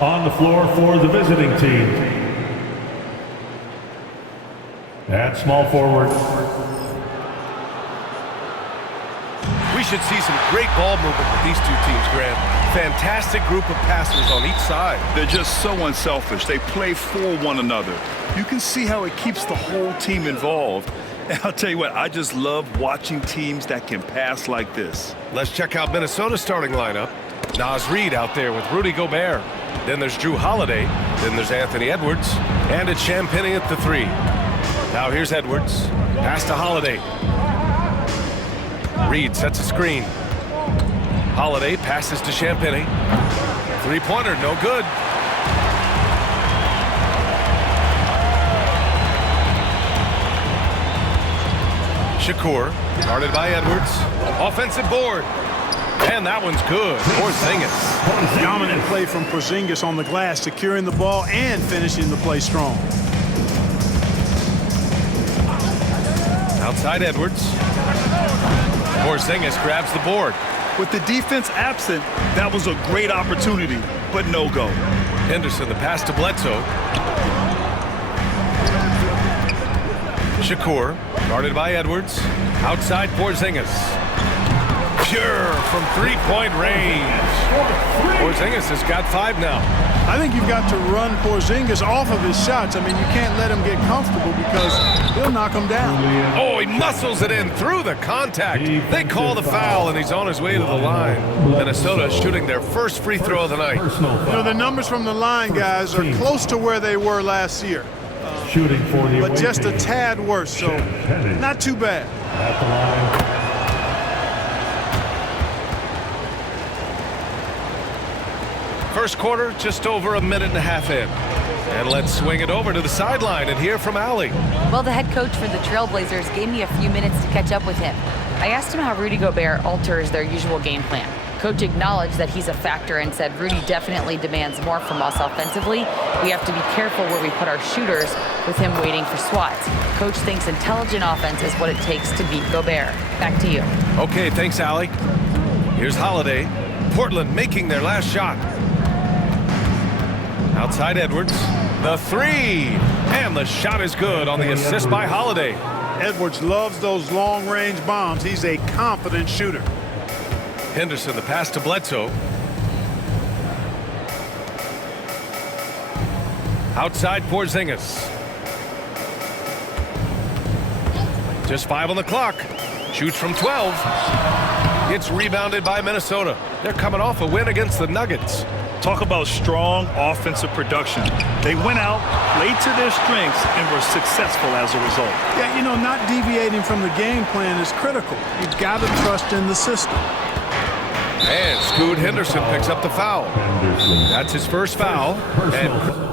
On the floor for the visiting team. At small forward. We should see some great ball movement with these two teams, Grant. Fantastic group of passers on each side. They're just so unselfish. They play for one another. You can see how it keeps the whole team involved. And I'll tell you what, I just love watching teams that can pass like this. Let's check out Minnesota's starting lineup. Naz Reid out there with Rudy Gobert. Then there's Drew Holiday. Then there's Anthony Edwards. And it's Champagnie at the 3. Now here's Edwards. Pass to Holiday. Reid sets a screen. Holiday passes to Champagnie. Three-pointer, no good. Shakur, guarded by Edwards. Offensive board. And that one's good. Porzingis. Dominant play from Porzingis on the glass, securing the ball and finishing the play strong. Outside Edwards. Porzingis grabs the board. With the defense absent, that was a great opportunity, but no go. Henderson, the pass to Bledsoe. Shakur, guarded by Edwards. Outside Porzingis. Pure from three-point range. Porzingis has got 5 now. I think you've got to run Porzingis off of his shots. I mean, you can't let him get comfortable because he'll knock him down. Oh, he muscles it in through the contact. They call the foul, and he's on his way to the line. Minnesota shooting their first free throw of the night. You know, the numbers from the line, guys, are close to where they were last year. Shooting for the but just a tad worse, so not too bad. At the line. First quarter, just over a minute and a half in. And let's swing it over to the sideline and hear from Allie. Well, the head coach for the Trailblazers gave me a few minutes to catch up with him. I asked him how Rudy Gobert alters their usual game plan. Coach acknowledged that he's a factor and said Rudy definitely demands more from us offensively. We have to be careful where we put our shooters with him waiting for swats. Coach thinks intelligent offense is what it takes to beat Gobert. Back to you. Okay, thanks, Allie. Here's Holiday. Portland making their last shot. Outside Edwards. The 3. And the shot is good on the assist by Holiday. Edwards loves those long-range bombs. He's a confident shooter. Henderson, the pass to Bledsoe. Outside Porzingis. Just 5 on the clock. Shoots from 12. It's rebounded by Minnesota. They're coming off a win against the Nuggets. Talk about strong offensive production. They went out, played to their strengths, and were successful as a result. Yeah, you know, not deviating from the game plan is critical. You've got to trust in the system. And Scoot Henderson picks up the foul. That's his first foul. And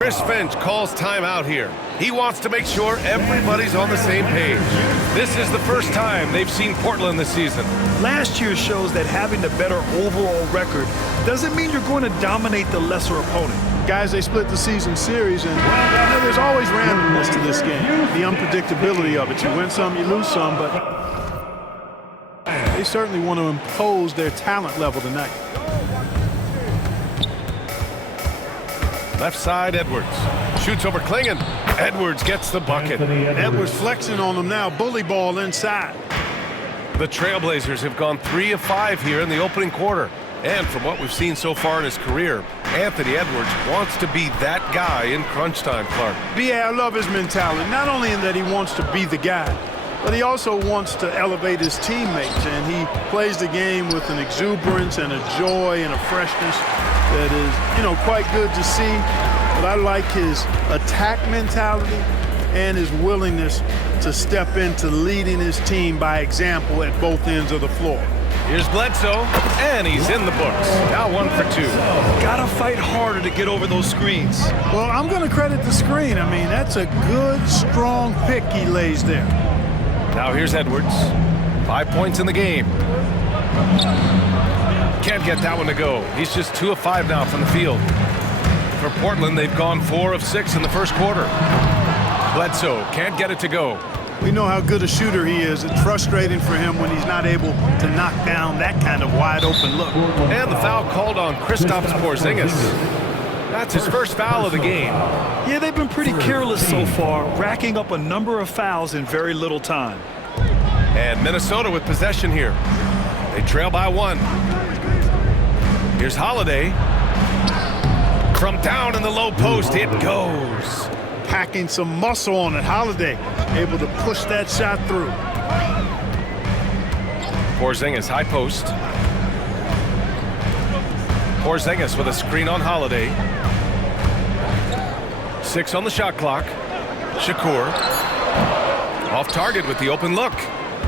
Chris Finch calls timeout here. He wants to make sure everybody's on the same page. This is the first time they've seen Portland this season. Last year shows that having a better overall record doesn't mean you're going to dominate the lesser opponent. Guys, they split the season series, and you know, there's always randomness to this game. The unpredictability of it. You win some, you lose some, but they certainly want to impose their talent level tonight. Left side, Edwards. Shoots over Klingon. Edwards gets the bucket. Edwards flexing on them now. Bully ball inside. The Trailblazers have gone 3 of 5 here in the opening quarter. And from what we've seen so far in his career, Anthony Edwards wants to be that guy in crunch time, Clark. Yeah, I love his mentality. Not only in that he wants to be the guy, but he also wants to elevate his teammates. And he plays the game with an exuberance and a joy and a freshness that is, you know, quite good to see. But I like his attack mentality and his willingness to step into leading his team by example at both ends of the floor. Here's Bledsoe, and he's in the books. Now 1 for 2. Gotta fight harder to get over those screens. Well, I'm going to credit the screen. I mean, that's a good, strong pick he lays there. Now here's Edwards. 5 points in the game. Can't get that one to go. He's just 2 of 5 now from the field. For Portland, they've gone 4 of 6 in the first quarter. Bledsoe can't get it to go. We know how good a shooter he is. It's frustrating for him when he's not able to knock down that kind of wide-open look. And the foul called on Kristaps Porzingis. That's his first foul of the game. Yeah, they've been pretty careless so far, racking up a number of fouls in very little time. And Minnesota with possession here. They trail by 1. Here's Holiday. From down in the low post, it goes. Packing some muscle on it. Holiday able to push that shot through. Porzingis, high post. Porzingis with a screen on Holiday. 6 on the shot clock. Shakur. Off target with the open look.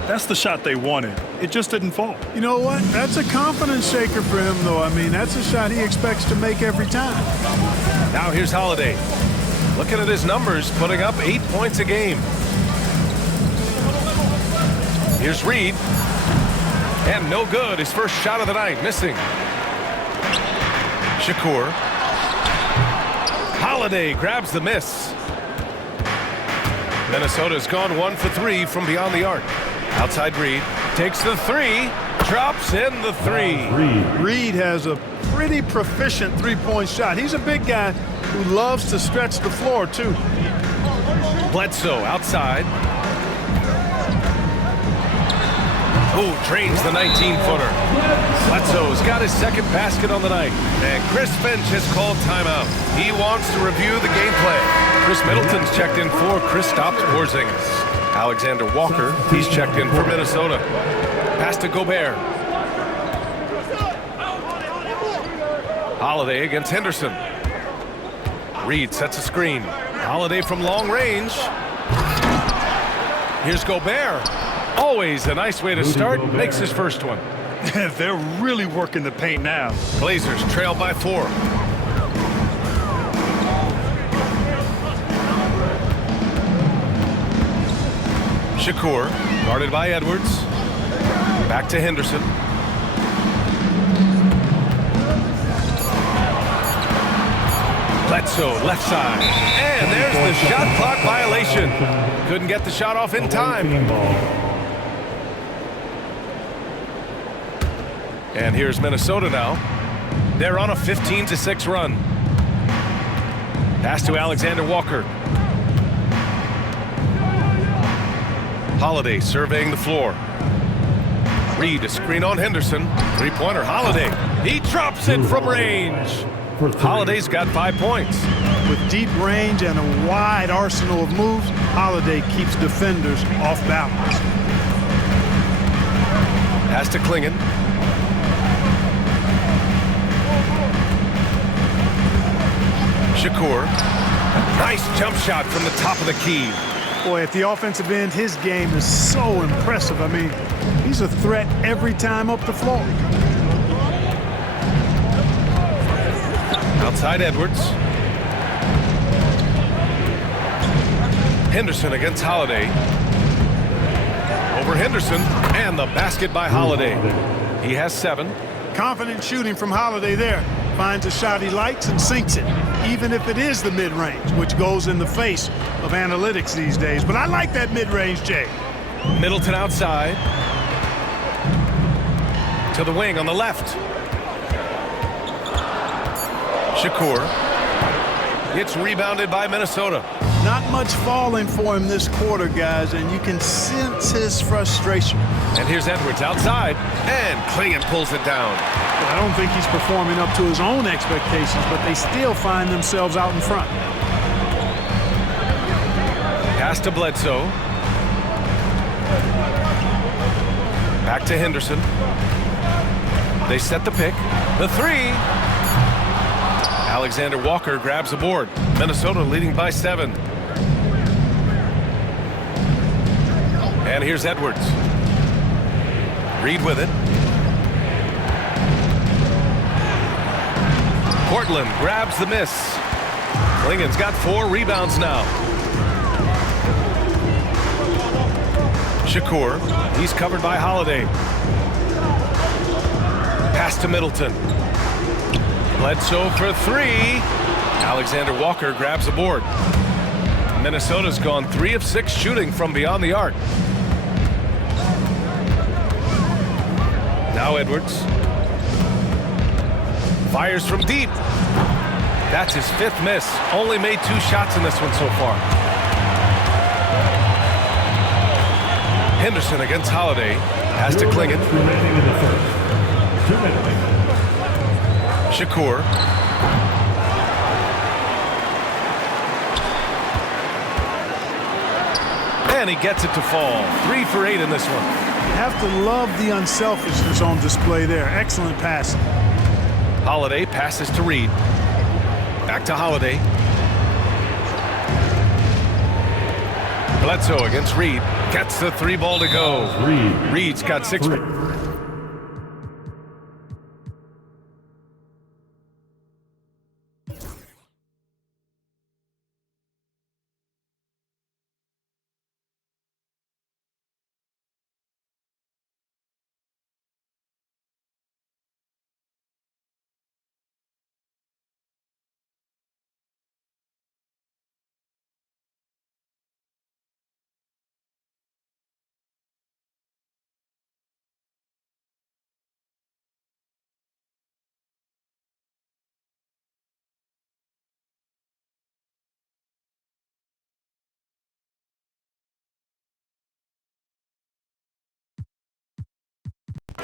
That's the shot they wanted. It just didn't fall. You know what? That's a confidence shaker for him, though. I mean, that's a shot he expects to make every time. Now here's Holiday. Looking at his numbers, putting up 8 points a game. Here's Reed. And no good. His first shot of the night, missing. Shakur. Holiday grabs the miss. Minnesota's gone 1 for 3 from beyond the arc. Outside Reed. Takes the 3. Drops in the 3. Reed has a pretty proficient three-point shot. He's a big guy who loves to stretch the floor, too. Bledsoe outside. Oh, drains the 19-footer. Bledsoe's got his second basket on the night. And Chris Finch has called timeout. He wants to review the gameplay. Chris Middleton's checked in for Kristaps Porzingis. Alexander Walker, he's checked in for Minnesota. Pass to Gobert. Holiday against Henderson. Reed sets a screen. Holiday from long range. Here's Gobert. Always a nice way to start. Makes his first one. They're really working the paint now. Blazers trail by 4. Shakur, guarded by Edwards. Back to Henderson. Bledsoe, left side. And there's the shot clock violation. Couldn't get the shot off in time. And here's Minnesota now. They're on a 15-6 run. Pass to Alexander Walker. Holiday surveying the floor. Reed, a screen on Henderson. Three-pointer, Holiday. He drops it from range. Holiday's got 5 points. With deep range and a wide arsenal of moves, Holiday keeps defenders off balance. Pass to Klingon. Shakur. Nice jump shot from the top of the key. Boy, at the offensive end, his game is so impressive. I mean, he's a threat every time up the floor. Outside Edwards. Henderson against Holiday. Over Henderson, and the basket by Holiday. He has 7. Confident shooting from Holiday there. Finds a shot he likes and sinks it, even if it is the mid-range, which goes in the face of analytics these days. But I like that mid-range, Jay. Middleton outside. To the wing on the left. Shakur. It's rebounded by Minnesota. Not much falling for him this quarter, guys, and you can sense his frustration. And here's Edwards outside, and Klingon pulls it down. I don't think he's performing up to his own expectations, but they still find themselves out in front. Pass to Bledsoe. Back to Henderson. They set the pick. The 3. Alexander Walker grabs the board. Minnesota leading by 7. And here's Edwards. Reed with it. Portland grabs the miss. Klingen's got 4 rebounds now. Shakur, he's covered by Holiday. Pass to Middleton. Bledsoe for 3. Alexander Walker grabs the board. Minnesota's gone 3 of 6 shooting from beyond the arc. Now Edwards. Fires from deep. That's his 5th miss. Only made 2 shots in this one so far. Henderson against Holiday. Pass to Klingen. Remaining in the first. 2 minutes. Shakur. And he gets it to fall. 3 for 8 in this one. You have to love the unselfishness on display there. Excellent passing. Holiday passes to Reed. Back to Holiday. Bledsoe against Reed. Gets the 3 ball to go. Reed's got 6.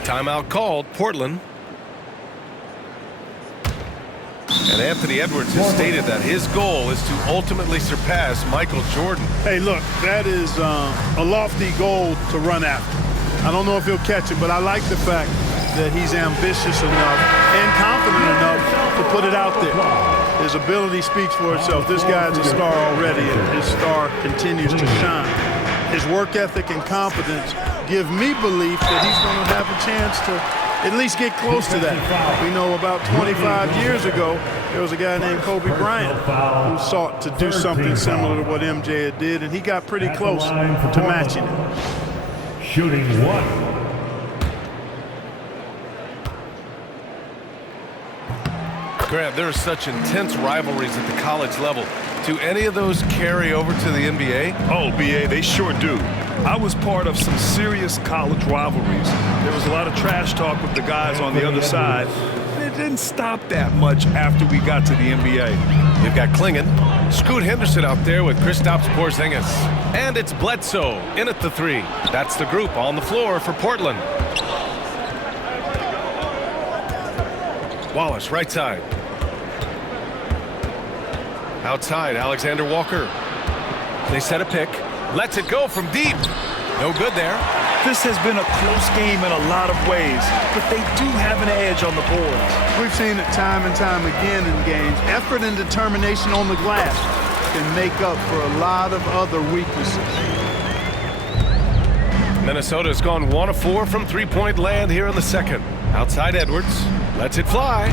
Timeout called, Portland. And Anthony Edwards has stated that his goal is to ultimately surpass Michael Jordan. Hey, look, that is a lofty goal to run after. I don't know if he'll catch it, but I like the fact that he's ambitious enough and confident enough to put it out there. His ability speaks for itself. This guy's a star already, and his star continues to shine. His work ethic and confidence give me belief that he's going to have a chance to at least get close to that. We know about 25 years ago, there was a guy named Kobe Bryant who sought to do something similar to what MJ did, and he got pretty close to matching it. Shooting 1. Grant, there are such intense rivalries at the college level. Do any of those carry over to the NBA? Oh, BA, they sure do. I was part of some serious college rivalries. There was a lot of trash talk with the guys on the other side. And it didn't stop that much after we got to the NBA. You've got Klingen, Scoot Henderson out there with Kristaps Porzingis. And it's Bledsoe in at the 3. That's the group on the floor for Portland. Wallace, right side. Outside, Alexander Walker. They set a pick. Lets it go from deep. No good there. This has been a close game in a lot of ways, but they do have an edge on the boards. We've seen it time and time again in games. Effort and determination on the glass can make up for a lot of other weaknesses. Minnesota's gone 1 of 4 from 3-point land here in the second. Outside Edwards. Lets it fly.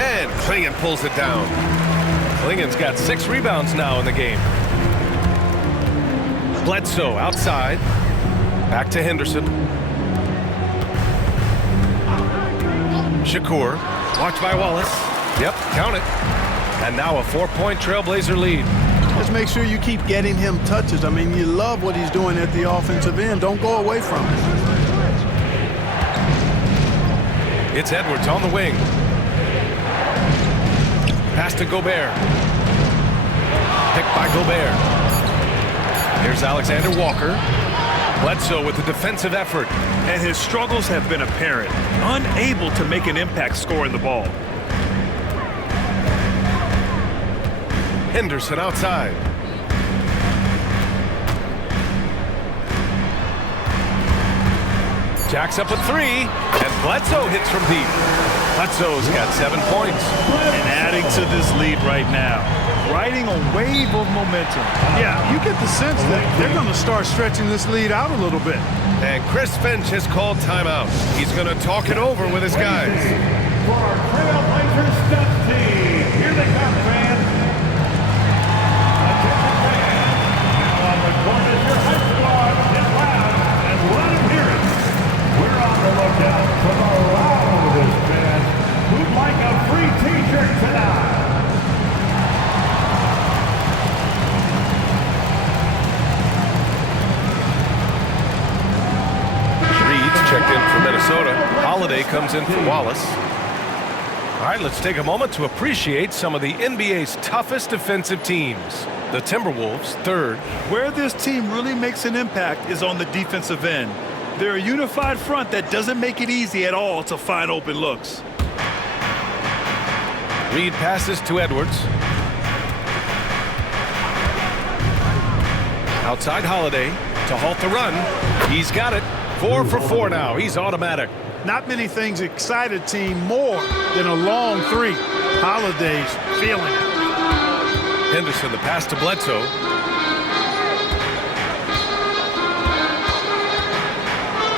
And Klingen pulls it down. Klingen's got 6 rebounds now in the game. Bledsoe outside. Back to Henderson. Shakur. Watched by Wallace. Yep, count it. And now a 4-point Trailblazer lead. Just make sure you keep getting him touches. I mean, you love what he's doing at the offensive end. Don't go away from it. It's Edwards on the wing. Pass to Gobert. Picked by Gobert. Here's Alexander Walker. Bledsoe with the defensive effort. And his struggles have been apparent. Unable to make an impact scoring the ball. Henderson outside. Jacks up a 3. And Bledsoe hits from deep. Bledsoe's got 7 points. And adding to this lead right now. Riding a wave of momentum. Yeah, you get the sense that they're going to start stretching this lead out a little bit. And Chris Finch has called timeout. He's going to talk it over with his guys. For our Trailblazers Stuff Team. Holiday comes in for Wallace. All right, let's take a moment to appreciate some of the NBA's toughest defensive teams. The Timberwolves, third. Where this team really makes an impact is on the defensive end. They're a unified front that doesn't make it easy at all to find open looks. Reed passes to Edwards. Outside Holiday to halt the run. He's got it. 4 for 4 now. He's automatic. Not many things excite a team more than a long three. Holiday's feeling it. Henderson, the pass to Bledsoe.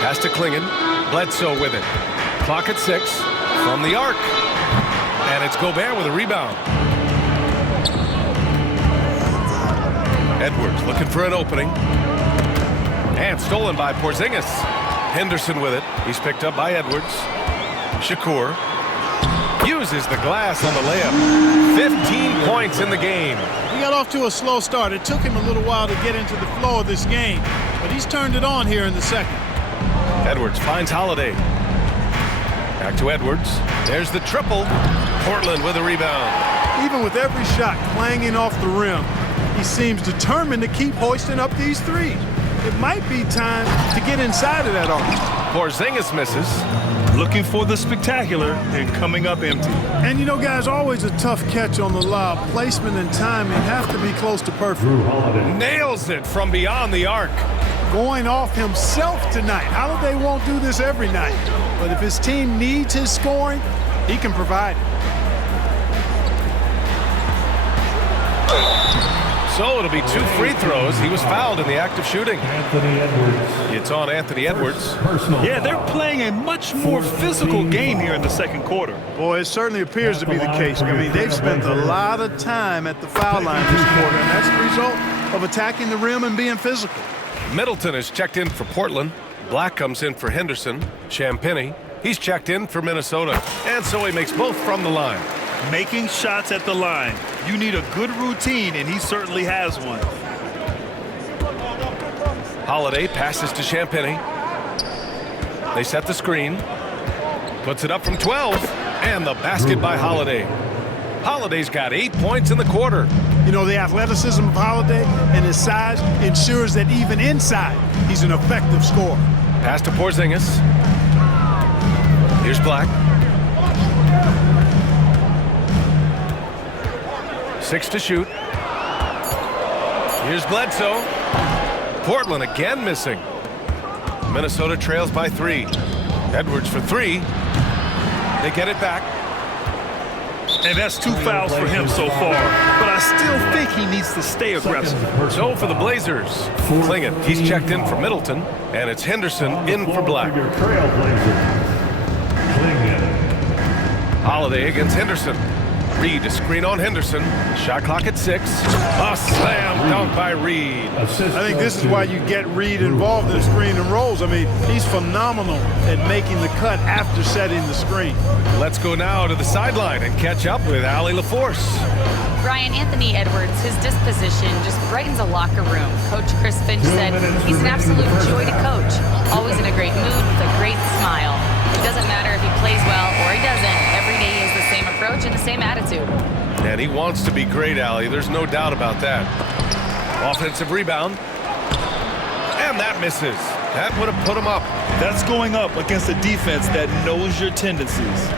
Pass to Klingon. Bledsoe with it. Clock at 6 from the arc. And it's Gobert with a rebound. Edwards looking for an opening. And stolen by Porzingis. Henderson with it. He's picked up by Edwards. Shakur uses the glass on the layup. 15 points in the game. He got off to a slow start. It took him a little while to get into the flow of this game, but he's turned it on here in the second. Edwards finds Holiday. Back to Edwards. There's the triple. Portland with a rebound. Even with every shot clanging off the rim, he seems determined to keep hoisting up these threes. It might be time to get inside of that arc. Porzingis misses. Looking for the spectacular and coming up empty. And you know, guys, always a tough catch on the lob. Placement and timing have to be close to perfect. Drew Holiday. Nails it from beyond the arc. Going off himself tonight. Holiday won't do this every night, but if his team needs his scoring, he can provide it. So it'll be 2 free throws. He was fouled in the act of shooting. Anthony Edwards. It's on Anthony Edwards. Personal Yeah, they're foul. playing a much more physical game here in the second quarter. Boy, it certainly appears to be the case. I mean, they've spent a lot of time at the foul line this quarter, and that's the result of attacking the rim and being physical. Middleton is checked in for Portland. Black comes in for Henderson. Champagnie, he's checked in for Minnesota. And so he makes both from the line. Making shots at the line. You need a good routine, and he certainly has one. Holiday passes to Champagnie. They set the screen. Puts it up from 12. And the basket by Holiday. Holiday's got 8 points in the quarter. You know, the athleticism of Holiday and his size ensures that even inside, he's an effective scorer. Pass to Porzingis. Here's Black. 6 to shoot. Here's Bledsoe. Portland again missing. Minnesota trails by 3. Edwards for 3. They get it back. And that's 2 fouls for him so far. But I still think he needs to stay aggressive. So for the Blazers, Klingon, he's checked in for Middleton. And it's Henderson in for Black. Your Trailblazers. Klingon. Holiday against Henderson. Reed to screen on Henderson. Shot clock at 6. A slam dunk by Reed. I think this is why you get Reed involved in screen and rolls. I mean, he's phenomenal at making the cut after setting the screen. Let's go now to the sideline and catch up with Allie LaForce. Brian, Anthony Edwards, his disposition just brightens a locker room. Coach Chris Finch said he's an absolute joy to coach. Always in a great mood with a great smile. It doesn't matter if he plays well or he doesn't. Every day he has the same approach and the same attitude. And he wants to be great, Allie. There's no doubt about that. Offensive rebound. And that misses. That would have put him up. That's going up against a defense that knows your tendencies.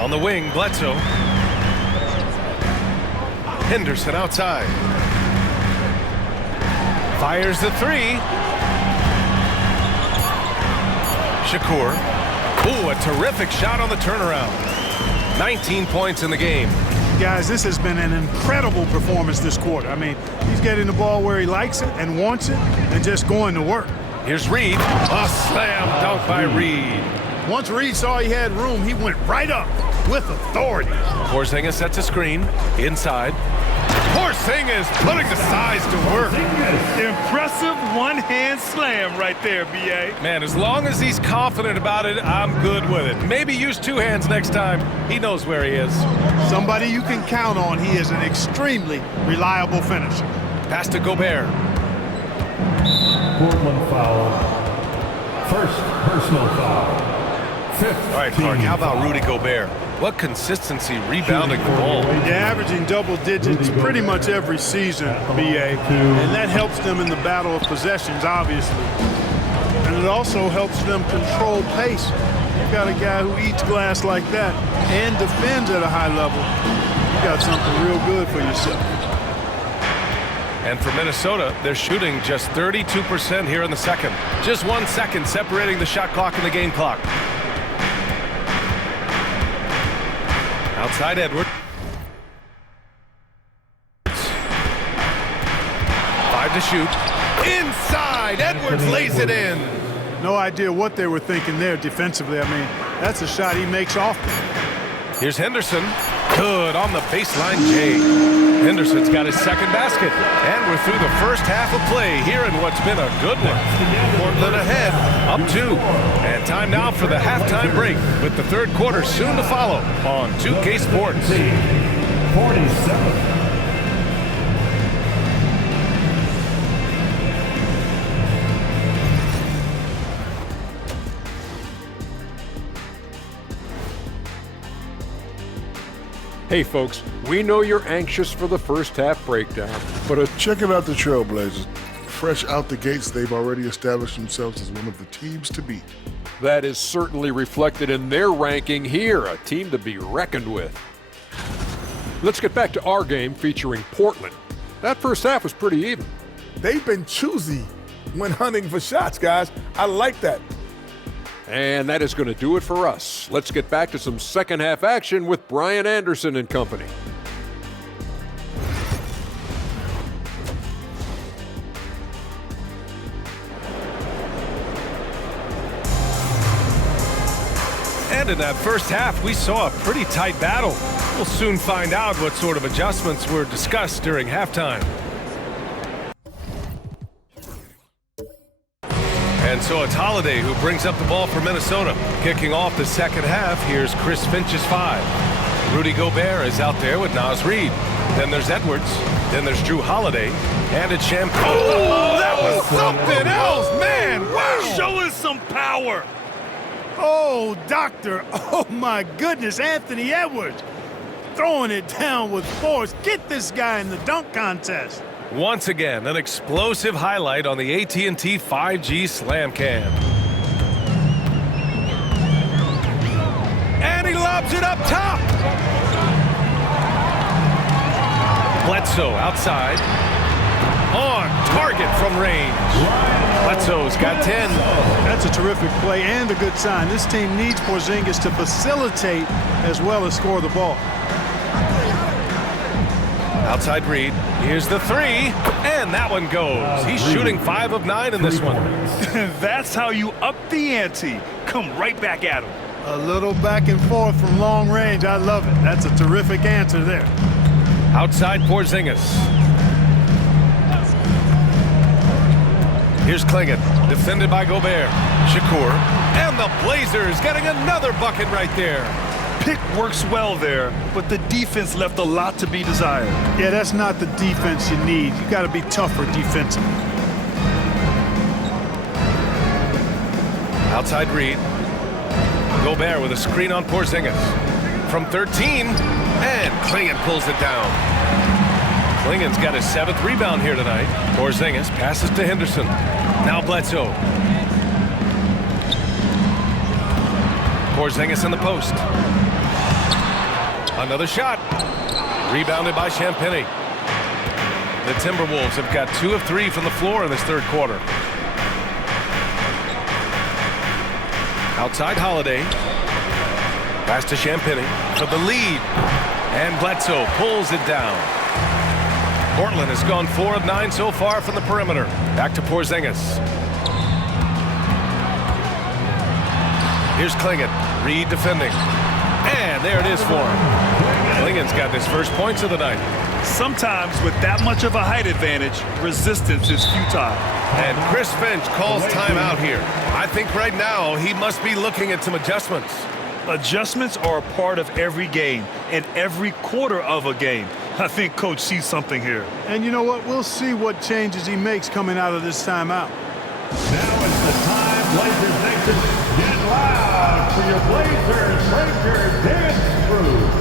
On the wing, Bledsoe. Henderson outside. Fires the 3. Shakur. Ooh, a terrific shot on the turnaround. 19 points in the game. Guys, this has been an incredible performance this quarter. I mean, he's getting the ball where he likes it and wants it and just going to work. Here's Reed. A slam dunk by Reed. Once Reed saw he had room, he went right up with authority. Porzingis sets a screen. Inside. Porzingis putting the size to work. Impressive one-hand slam right there, B.A. Man, as long as he's confident about it, I'm good with it. Maybe use 2 hands next time. He knows where he is. Somebody you can count on. He is an extremely reliable finisher. Pass to Gobert. Portland foul. First personal foul. All right, Clark, how about Rudy Gobert? What consistency rebounding the ball. Yeah, averaging double digits pretty much every season, BA. And that helps them in the battle of possessions, obviously. And it also helps them control pace. You've got a guy who eats glass like that and defends at a high level. You got something real good for yourself. And for Minnesota, they're shooting just 32% here in the second. Just 1 second separating the shot clock and the game clock. Outside Edwards. 5 to shoot. Inside, Edwards lays it in. No idea what they were thinking there defensively. I mean, that's a shot he makes often. Here's Henderson. Good on the baseline, Jay. Henderson's got his second basket. And we're through the first half of play here in what's been a good one. Portland ahead, up 2. And time now for the halftime break with the third quarter soon to follow on 2K Sports. 47. Hey folks, we know you're anxious for the first half breakdown, but Checking out the Trailblazers. Fresh out the gates, they've already established themselves as one of the teams to beat. that is certainly reflected in their ranking here, a team to be reckoned with. Let's get back to our game featuring Portland. That first half was pretty even. They've been choosy when hunting for shots, guys. I like that. And that is going to do it for us. Let's get back to some second half action with Brian Anderson and company. And in that first half, we saw a pretty tight battle. We'll soon find out what sort of adjustments were discussed during halftime. And so it's Holiday who brings up the ball for Minnesota. Kicking off the second half, here's Chris Finch's 5. Rudy Gobert is out there with Naz Reid. Then there's Edwards. Then there's Drew Holiday. And it's Champagne. Oh, that was something else, man. Wow. Show us some power. Oh, doctor. Oh, my goodness. Anthony Edwards throwing it down with force. Get this guy in the dunk contest. Once again, an explosive highlight on the AT&T 5G Slam Cam. And he lobs it up top. Bledsoe outside. On target from range. Bledsoe's got 10. That's a terrific play and a good sign. This team needs Porzingis to facilitate as well as score the ball. Outside Reid. Here's the 3. And that one goes. He's shooting 5 of 9 in this one. That's how you up the ante. Come right back at him. A little back and forth from long range. I love it. That's a terrific answer there. Outside Porzingis. Here's Klingon, defended by Gobert. Shakur. And the Blazers getting another bucket right there. Pick works well there, but the defense left a lot to be desired. Yeah, that's not the defense you need. You got to be tougher defensively. Outside Reid. Gobert with a screen on Porzingis. From 13, and Klingon pulls it down. Klingon's got his 7th rebound here tonight. Porzingis passes to Henderson. Now Bledsoe. Porzingis in the post. Another shot. Rebounded by Champagnie. The Timberwolves have got 2 of 3 from the floor in this third quarter. Outside Holiday. Pass to Champagnie for the lead. And Bledsoe pulls it down. Portland has gone 4 of 9 so far from the perimeter. Back to Porzingis. Here's Klingon. Reid defending. And there it is for him. Klingon's got his first points of the night. Sometimes with that much of a height advantage, resistance is futile. And Chris Finch calls timeout here. I think right now he must be looking at some adjustments. Adjustments are a part of every game and every quarter of a game. I think Coach sees something here. And you know what? We'll see what changes he makes coming out of this timeout. Now it's the time Blazers make it get loud for your Blazers, Ranger dance crew.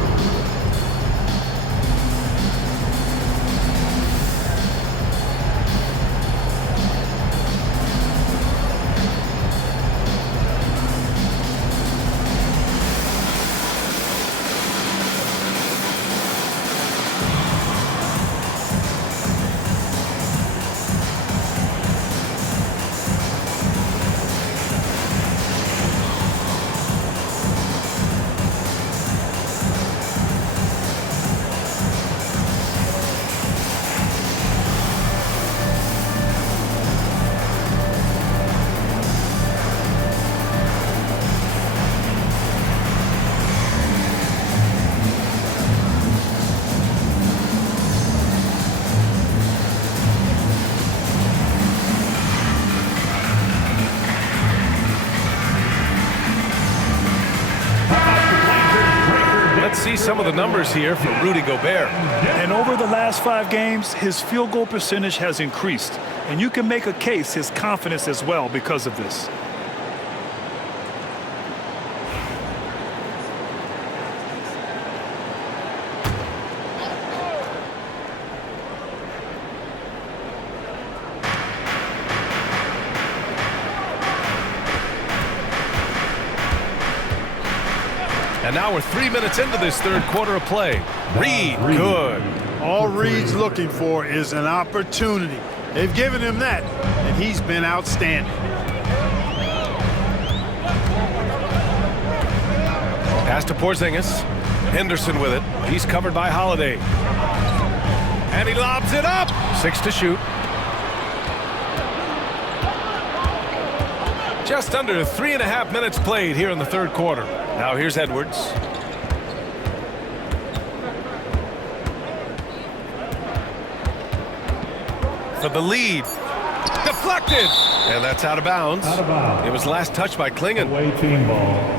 Let's see some of the numbers here for Rudy Gobert. And over the last 5 games, his field goal percentage has increased. And you can make a case his confidence as well because of this. And now we're 3 minutes into this third quarter of play. Reed, good. All Reed's looking for is an opportunity. They've given him that, and he's been outstanding. Pass to Porzingis. Henderson with it. He's covered by Holiday. And he lobs it up. 6 to shoot. Just under 3.5 minutes played here in the third quarter. Now here's Edwards. For the lead. Deflected. And that's out of bounds. Out of bounds. It was last touched by Klingon. Away team ball.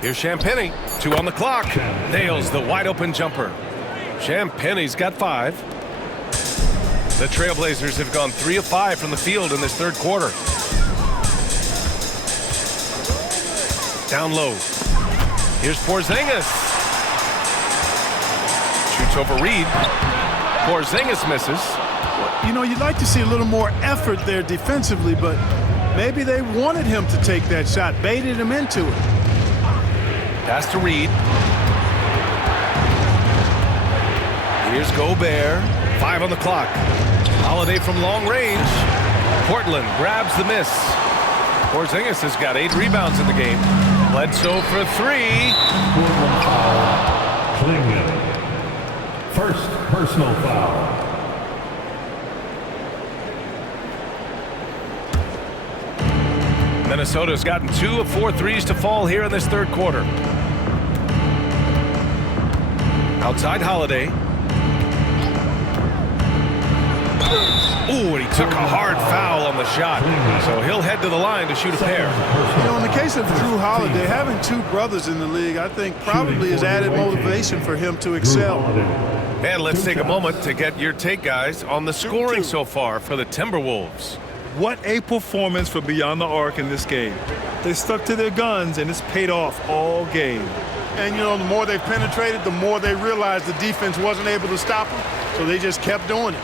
Here's Champagny. 2 on the clock. Nails the wide open jumper. Champagny's got 5. The Trailblazers have gone 3 of 5 from the field in this third quarter. Down low. Here's Porzingis. Shoots over Reed. Porzingis misses. You know, you'd like to see a little more effort there defensively, but maybe they wanted him to take that shot, baited him into it. Pass to Reed. Here's Gobert. 5 on the clock. Holiday from long range. Portland grabs the miss. Porzingis has got 8 rebounds in the game. Bledsoe for 3. Portland foul. Klingon. First personal foul. Minnesota's gotten 2 of 4 threes to fall here in this third quarter. Outside Holiday. Ooh, and he took a hard foul on the shot. So he'll head to the line to shoot a pair. You know, in the case of Drew Holiday, having 2 brothers in the league, I think probably is added motivation for him to excel. And let's take a moment to get your take, guys, on the scoring so far for the Timberwolves. What a performance for Beyond the Arc in this game. They stuck to their guns, and it's paid off all game. And, you know, the more they penetrated, the more they realized the defense wasn't able to stop them, so they just kept doing it.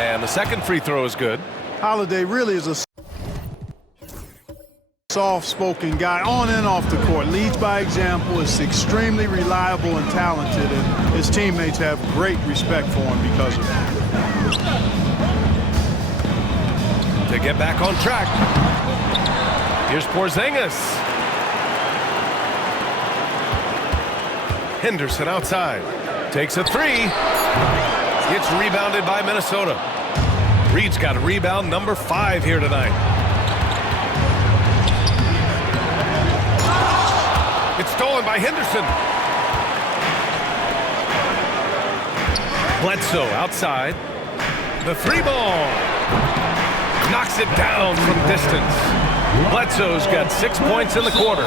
And the second free throw is good. Holiday really is a soft-spoken guy on and off the court, leads by example, is extremely reliable and talented, and his teammates have great respect for him because of that. To get back on track. Here's Porzingis. Henderson outside. Takes a 3. Gets rebounded by Minnesota. Reed's got a rebound number 5 here tonight. It's stolen by Henderson. Bledsoe outside. The three ball. Knocks it down from distance. Bledsoe's got 6 points in the quarter.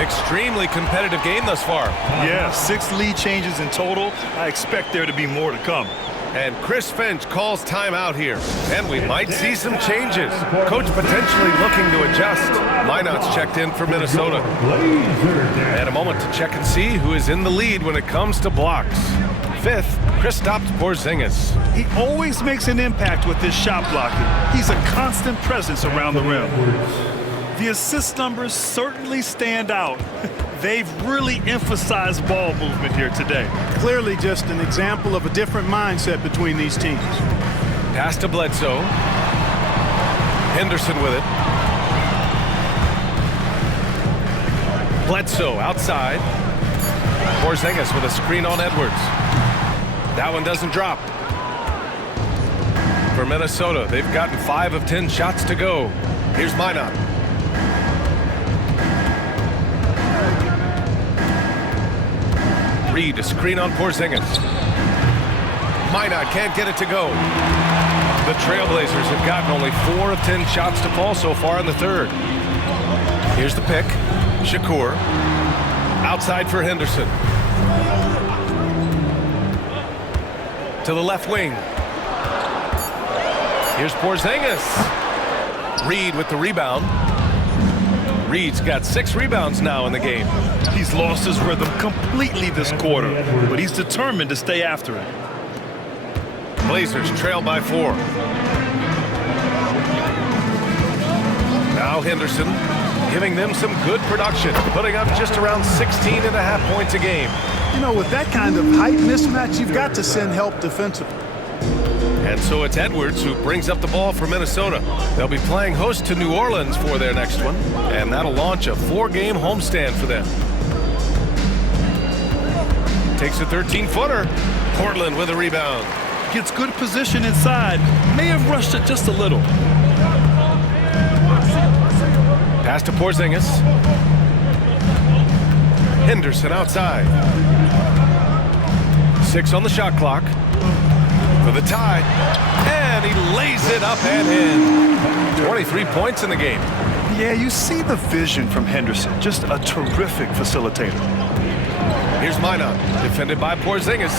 Extremely competitive game thus far. Yeah, 6 lead changes in total. I expect there to be more to come. And Chris Finch calls timeout here. And we might see some changes. Coach potentially looking to adjust. Minot's checked in for Minnesota. And a moment to check and see who is in the lead when it comes to blocks. 5th, Kristaps Porzingis. He always makes an impact with his shot blocking. He's a constant presence around the rim. The assist numbers certainly stand out. They've really emphasized ball movement here today. Clearly just an example of a different mindset between these teams. Pass to Bledsoe. Henderson with it. Bledsoe outside. Porzingis with a screen on Edwards. That one doesn't drop. For Minnesota, they've gotten 5 of 10 shots to go. Here's Minot. Reed, a screen on Porzingis. Minot can't get it to go. The Trailblazers have gotten only 4 of 10 shots to fall so far in the third. Here's the pick. Shakur. Outside for Henderson. To the left wing. Here's Porzingis. Reed with the rebound. Reed's got 6 rebounds now in the game. He's lost his rhythm completely this quarter, but he's determined to stay after it. Blazers trail by 4. Now Henderson giving them some good production, putting up just around 16.5 points a game. You know, with that kind of height mismatch, you've got to send help defensively. And so it's Edwards who brings up the ball for Minnesota. They'll be playing host to New Orleans for their next one, and that'll launch a 4-game homestand for them. Takes a 13-footer. Portland with a rebound. Gets good position inside. May have rushed it just a little. Pass to Porzingis. Henderson outside. 6 on the shot clock. For the tie. And he lays it up and in. 23 points in the game. Yeah, you see the vision from Henderson. Just a terrific facilitator. Here's Minot, defended by Porzingis.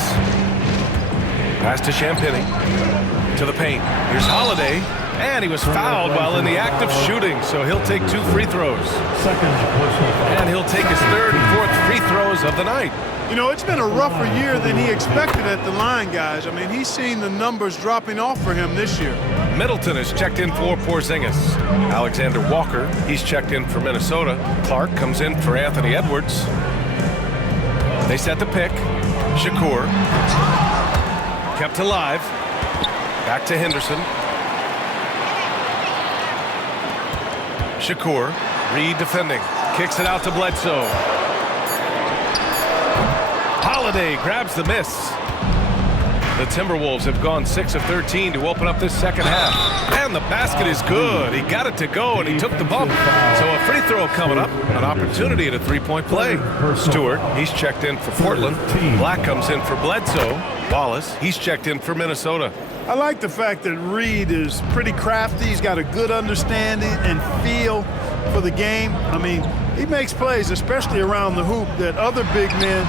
Pass to Champagnie. To the paint. Here's Holiday. And he was fouled while in the act of shooting, so he'll take 2 free throws. And he'll take his 3rd and 4th free throws of the night. You know, it's been a rougher year than he expected at the line, guys. I mean, he's seen the numbers dropping off for him this year. Middleton is checked in for Porzingis. Alexander Walker, he's checked in for Minnesota. Clark comes in for Anthony Edwards. They set the pick. Shakur. Kept alive. Back to Henderson. Shakur. Reed defending. Kicks it out to Bledsoe. Holiday grabs the miss. The Timberwolves have gone 6 of 13 to open up this second half. And the basket is good. He got it to go, and he took the bump. So a free throw coming up. An opportunity at a 3-point play. Stewart, he's checked in for Portland. Black comes in for Bledsoe. Wallace, he's checked in for Minnesota. I like the fact that Reed is pretty crafty. He's got a good understanding and feel for the game. I mean, he makes plays, especially around the hoop, that other big men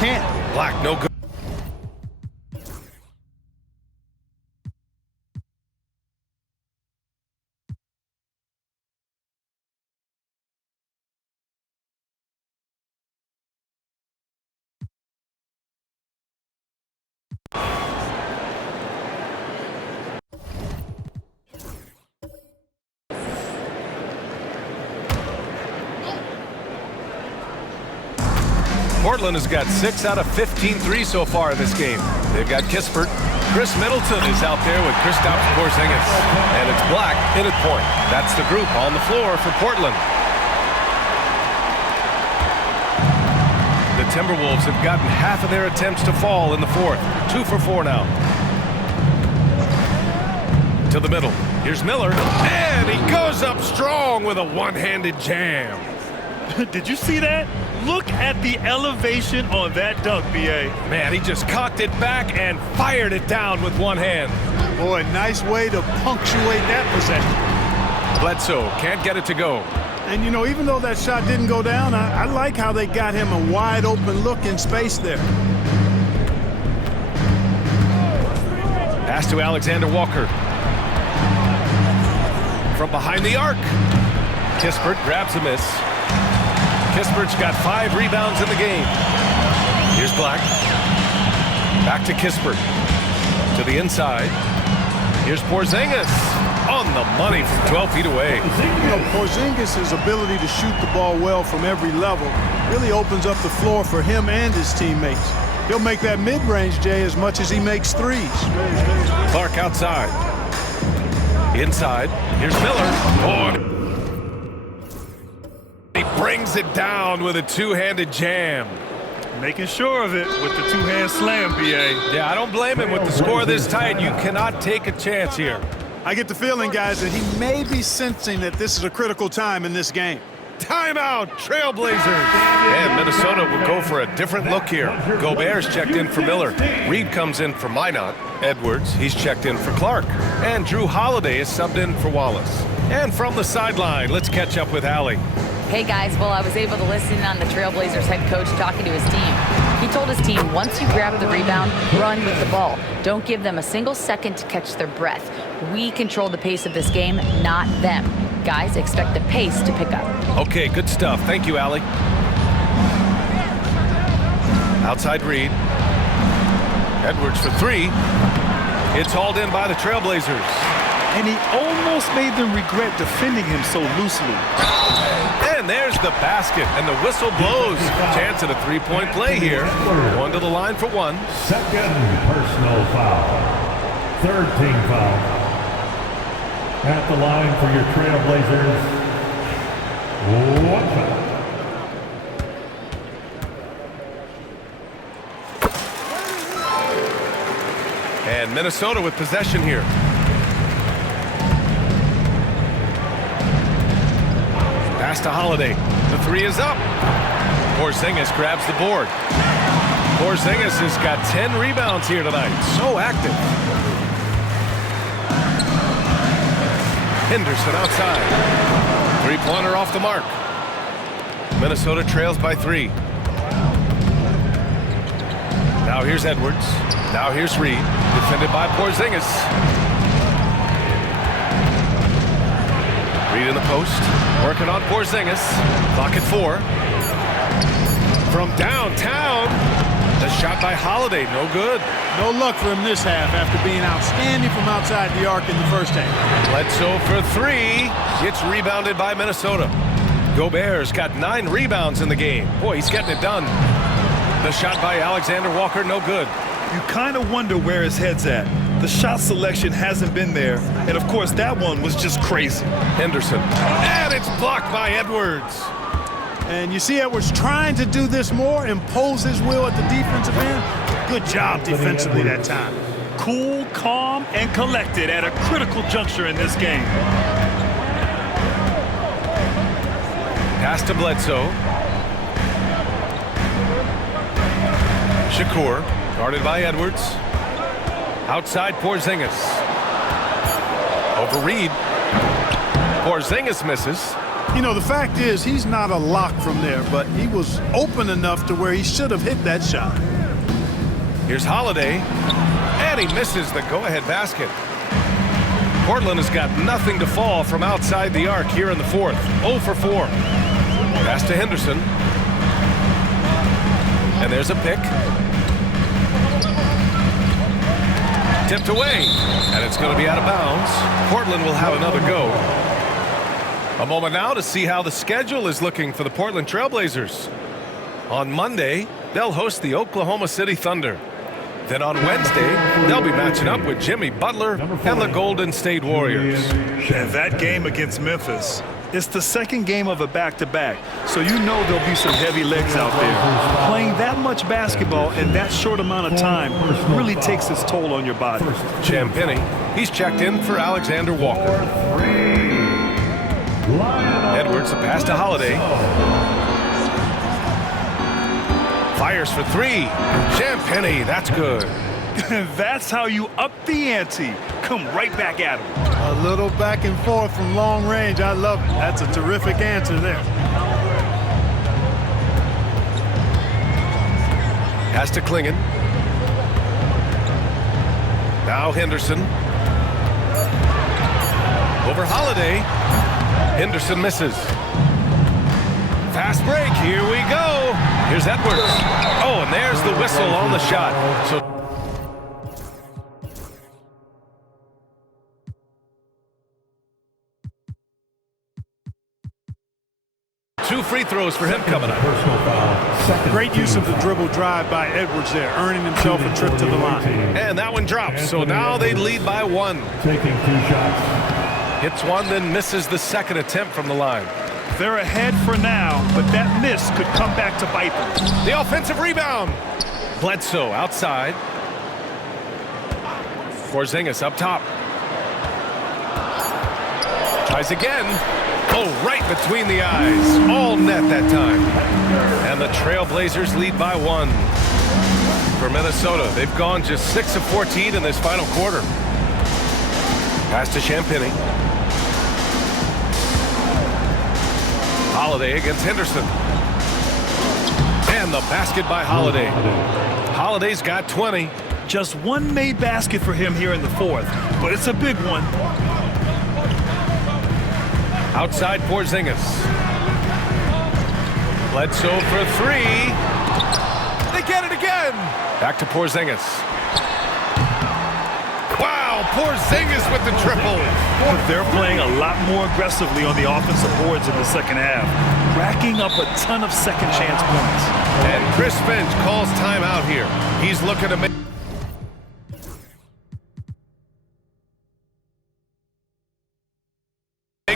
can't. Black, no good. Portland has got 6 out of 15 threes so far in this game. They've got Kispert. Chris Middleton is out there with Kristaps Porzingis. And it's Black in at point. That's the group on the floor for Portland. The Timberwolves have gotten half of their attempts to fall in the fourth. 2 for 4 now. To the middle. Here's Miller. And he goes up strong with a one-handed jam. Did you see that? Look at the elevation on that dunk, B.A. Man, he just cocked it back and fired it down with one hand. Boy, nice way to punctuate that possession. Bledsoe can't get it to go. And, you know, even though that shot didn't go down, I like how they got him a wide open look in space there. Pass to Alexander Walker. From behind the arc. Kispert grabs a miss. Kispert's got 5 rebounds in the game. Here's Black. Back to Kispert. To the inside. Here's Porzingis. On the money from 12 feet away. You know, Porzingis' ability to shoot the ball well from every level really opens up the floor for him and his teammates. He'll make that mid-range, Jay, as much as he makes threes. Clark outside. Inside. Here's Miller. Oh. He brings it down with a two-handed jam. Making sure of it with the two-hand slam, B.A. Yeah, I don't blame him with the score this tight. You cannot take a chance here. I get the feeling, guys, that he may be sensing that this is a critical time in this game. Timeout, Trailblazers. And Minnesota will go for a different look here. Gobert's checked in for Miller. Reed comes in for Minot. Edwards, he's checked in for Clark. And Drew Holiday is subbed in for Wallace. And from the sideline, let's catch up with Allie. Hey guys, well, I was able to listen on the Trailblazers head coach talking to his team. He told his team, once you grab the rebound, run with the ball. Don't give them a single second to catch their breath. We control the pace of this game, not them. Guys, expect the pace to pick up. Okay, good stuff. Thank you, Allie. Outside Reed. Edwards for 3. It's hauled in by the Trailblazers. And he almost made them regret defending him so loosely. And there's the basket, and the whistle blows. Chance at a three-point play here. Going to the line for 1. Second personal foul. Third team foul. At the line for your Trailblazers, 1 foul. And Minnesota with possession here. Pass to Holiday. The 3 is up. Porzingis grabs the board. Porzingis has got 10 rebounds here tonight. So active. Henderson outside. Three-pointer off the mark. Minnesota trails by 3. Now here's Edwards. Now here's Reed. Defended by Porzingis. Reed in the post. Working on Porzingis. Clock at 4. From downtown. The shot by Holiday. No good. No luck for him this half after being outstanding from outside the arc in the first half. Bledsoe for 3. It's rebounded by Minnesota. Gobert's got 9 rebounds in the game. Boy, he's getting it done. The shot by Alexander Walker, no good. You kind of wonder where his head's at. The shot selection hasn't been there. And, of course, that one was just crazy. Henderson. And it's blocked by Edwards. And you see Edwards trying to do this more, impose his will at the defensive end. Good job defensively that time. Cool, calm, and collected at a critical juncture in this game. Pass to Bledsoe. Shakur, guarded by Edwards. Outside Porzingis. Over Reed. Porzingis misses. You know, the fact is he's not a lock from there, but he was open enough to where he should have hit that shot. Here's Holiday. And he misses the go-ahead basket. Portland has got nothing to fall from outside the arc here in the 4th. 0 for 4. Pass to Henderson. And there's a pick. Tipped away. And it's going to be out of bounds. Portland will have another go. A moment now to see how the schedule is looking for the Portland Trailblazers. On Monday, they'll host the Oklahoma City Thunder. Then on Wednesday, they'll be matching up with Jimmy Butler and the Golden State Warriors. And that game against Memphis, it's the second game of a back-to-back, so you know there'll be some heavy legs out there. Playing that much basketball in that short amount of time really takes its toll on your body. Champagny, he's checked in for Alexander Walker. Edwards, a pass to Holiday. Fires for 3. Champagny, that's good. That's how you up the ante. Come right back at him. A little back and forth from long range. I love it. That's a terrific answer there. Pass to Klingon. Now Henderson. Over Holiday. Henderson misses. Fast break. Here we go. Here's Edwards. Oh, and there's the whistle on the shot. So 2 free throws for him coming up. Personal foul. Great use of the dribble drive by Edwards there, earning himself a trip to the line. And that one drops. So now they lead by 1. Taking 2 shots. Hits one, then misses the second attempt from the line. They're ahead for now, but that miss could come back to bite them. The offensive rebound. Bledsoe outside. Porzingis up top. Tries again. Oh, right between the eyes. All net that time. And the Trailblazers lead by 1. For Minnesota, they've gone just 6 of 14 in this final quarter. Pass to Champagny. Holiday against Henderson. And the basket by Holiday. Holiday's got 20. Just one made basket for him here in the fourth, but it's a big one. Outside Porzingis. Bledsoe for 3. They get it again. Back to Porzingis. Wow, Porzingis with the triple. But they're playing a lot more aggressively on the offensive boards in the second half, racking up a ton of second chance points. And Chris Finch calls timeout here. He's looking to make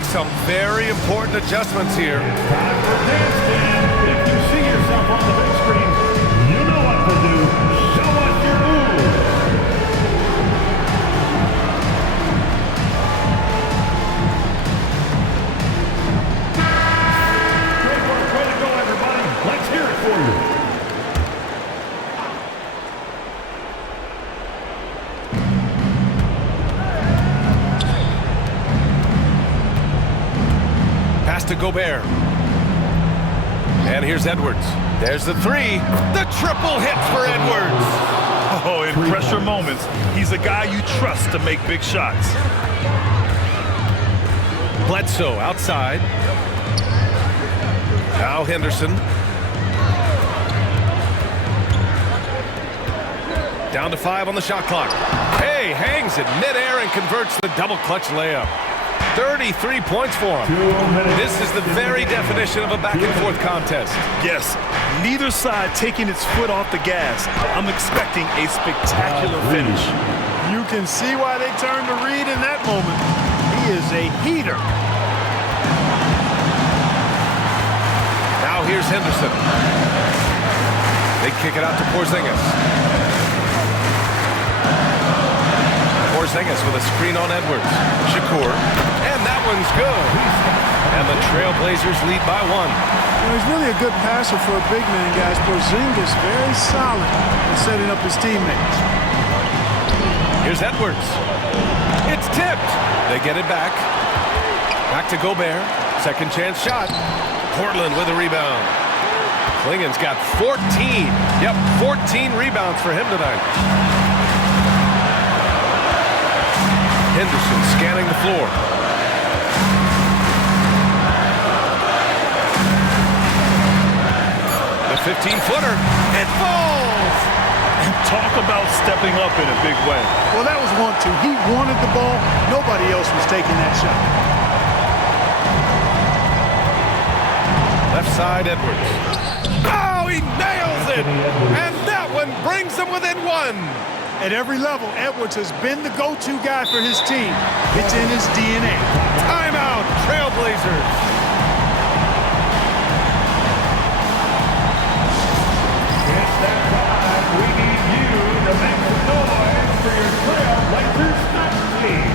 some very important adjustments here. Time for dance band. If you see yourself on the big screen, you know what to do. Show us your moves. Great work. Way to go, everybody. Let's hear it for you. To Gobert. And here's Edwards. There's the 3. The triple hits for Edwards. Oh, in pressure moments, he's a guy you trust to make big shots. Bledsoe outside. Now Henderson. Down to 5 on the shot clock. Hey, hangs it midair and converts the double clutch layup. 33 points for him. This is the very definition of a back-and-forth contest. Yes, neither side taking its foot off the gas. I'm expecting a spectacular finish. You can see why they turned to Reed in that moment. He is a heater. Now here's Henderson. They kick it out to Porzingis. Porzingis with a screen on Edwards. Shakur. And that one's good. And the Trailblazers lead by 1. He's really a good passer for a big man, guys. Porzingis very solid in setting up his teammates. Here's Edwards. It's tipped. They get it back. Back to Gobert. Second chance shot. Portland with a rebound. Klingon's got 14. Yep, 14 rebounds for him tonight. Henderson scanning the floor. The 15-footer. It falls! And talk about stepping up in a big way. Well, that was 1-2. He wanted the ball. Nobody else was taking that shot. Left side, Edwards. Oh, he nails it! And that one brings him within 1. At every level, Edwards has been the go-to guy for his team. It's in his DNA. Timeout, Trailblazers. It's that time. We need you to make some noise for your Trailblazers stat team.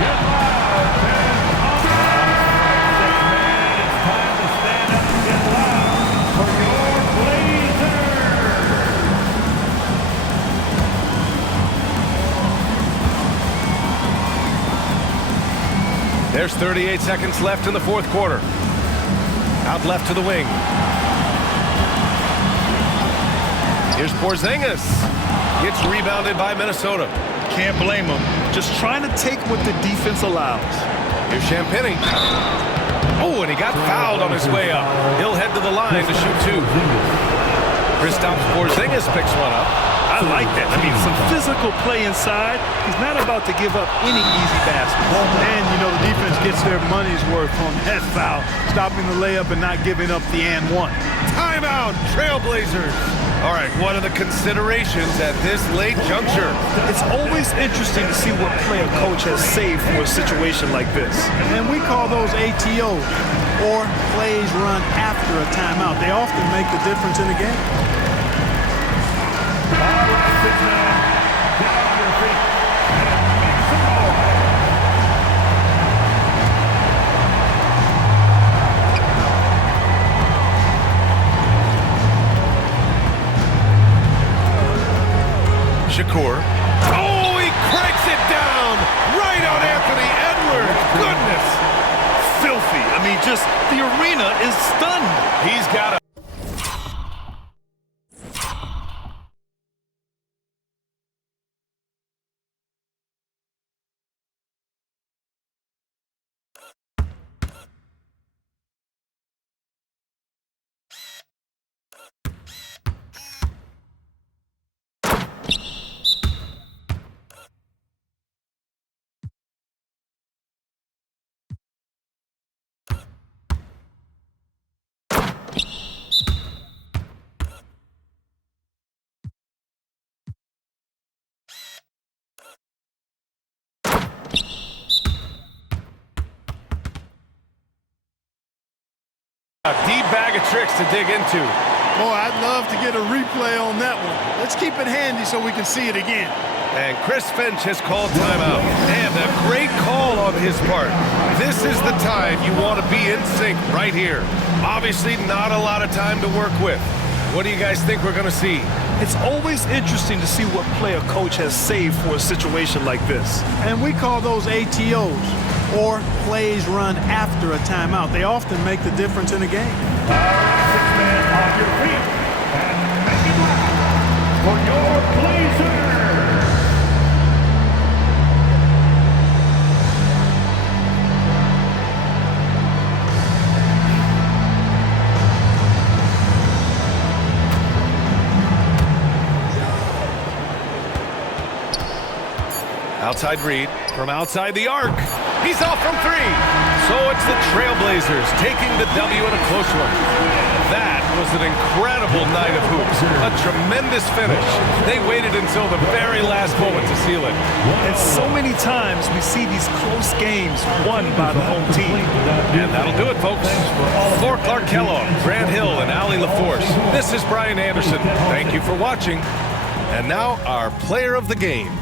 Get loud, fans. Man, it's time to stand up and get loud for your Blazers. There's 38 seconds left in the fourth quarter. Out left to the wing. Here's Porzingis. Gets rebounded by Minnesota. Can't blame him. Just trying to take what the defense allows. Here's Champagnie. Oh, and he got fouled on his way up. He'll head to the line to shoot two. Kristaps Porzingis picks one up. I like that. I mean, some physical play inside. He's not about to give up any easy baskets. And, you know, the defense gets their money's worth on that foul, stopping the layup and not giving up the and one. Timeout, Trailblazers. All right, what are the considerations at this late juncture? It's always interesting to see what play a coach has saved for a situation like this. And we call those ATOs, or plays run after a timeout. They often make the difference in the game. All right, big man. Get on your feet and make some noise. Shakur. Oh, he cranks it down right on Anthony Edwards. Goodness. Filthy. I mean, just the arena is stunned. He's got a deep bag of tricks to dig into. Boy, I'd love to get a replay on that one. Let's keep it handy so we can see it again. And Chris Finch has called timeout. And a great call on his part. This is the time you want to be in sync right here. Obviously, not a lot of time to work with. What do you guys think we're going to see? It's always interesting to see what play a coach has saved for a situation like this. And we call those ATOs, or plays run after a timeout. They often make the difference in a game. All right, six men on your feet and make it loud for your Blazers. Outside Reed from outside the arc. He's off from three. So it's the Trailblazers taking the W in a close one. That was an incredible night of hoops. A tremendous finish. They waited until the very last moment to seal it. And so many times we see these close games won by the home team. And that'll do it, folks. For Clark Kellogg, Grant Hill, and Allie LaForce, this is Brian Anderson. Thank you for watching. And now our player of the game.